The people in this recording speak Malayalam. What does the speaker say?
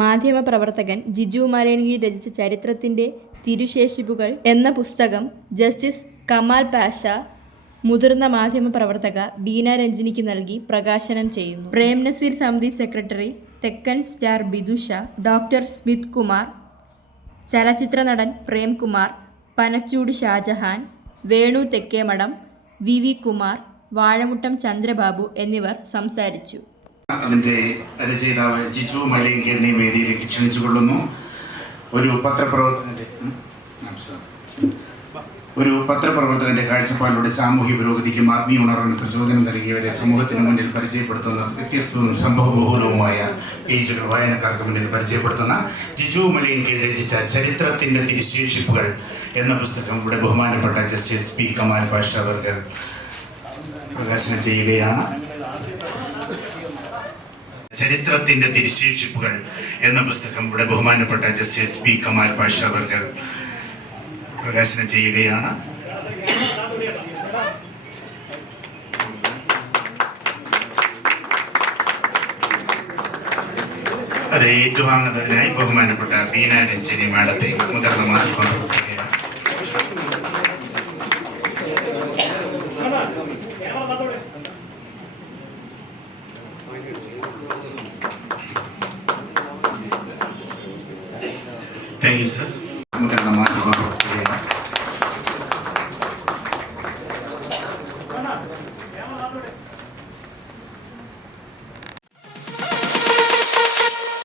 മാധ്യമപ്രവർത്തകൻ ജിജു മലയൻകീഴ് രചിച്ച ചരിത്രത്തിന്റെ തിരുശേഷിപ്പുകൾ എന്ന പുസ്തകം ജസ്റ്റിസ് കമാൽ പാഷ മുതിർന്ന മാധ്യമപ്രവർത്തക ബീന രഞ്ജിനിക്ക് നൽകി പ്രകാശനം ചെയ്യുന്നു. പ്രേം നസീർ സമിതി secretary Thekkan star Bidusha doctor Smith Kumar ചലച്ചിത്ര നടൻ പ്രേംകുമാർ പനച്ചൂട് ഷാജഹാൻ വേണു തെക്കേമഠം വി വി കുമാർ വാഴമുട്ടം ചന്ദ്രബാബു എന്നിവർ സംസാരിച്ചു. അതിന്റെ രചയിതാവ് ജിജു മലയങ്കേടിനെ വേദിയിലേക്ക് ക്ഷണിച്ചുകൊള്ളുന്നു. ഒരു പത്രപ്രവർത്തകന്റെ ഒരു പത്രപ്രവർത്തകന്റെ കാഴ്ചപ്പാടിലൂടെ സാമൂഹ്യ പുരോഗതിക്കും ആത്മീയ ഉണർവിന് പ്രചോദനം നൽകിയവരെ സമൂഹത്തിന് മുന്നിൽ പരിചയപ്പെടുത്തുന്ന വ്യത്യസ്തവും സംഭവബഹുലവുമായ പേജുകൾ വായനക്കാർക്ക് മുന്നിൽ പരിചയപ്പെടുത്തുന്ന ജിജു മലയങ്കേട് രചിച്ച ചരിത്രത്തിന്റെ തിരിശേഷിപ്പുകൾ എന്ന പുസ്തകം ഇവിടെ ബഹുമാനപ്പെട്ട ജസ്റ്റിസ് പി. കമാൽ പാഷ അവർക്ക് പ്രകാശനം ചെയ്യുകയാണ്. ചരിത്രത്തിന്റെ തിരിശേഷിപ്പുകൾ എന്ന പുസ്തകം ഇവിടെ ബഹുമാനപ്പെട്ട ജസ്റ്റിസ് പി. കമാൽ പാഷ അവർകൾ പ്രകാശനം ചെയ്യുകയാണ്. അത് ഏറ്റുവാങ്ങുന്നതിനായി ബഹുമാനപ്പെട്ട ബീന രഞ്ജനി മാഡത്തെ മുതിർന്ന മാധ്യമ thanks.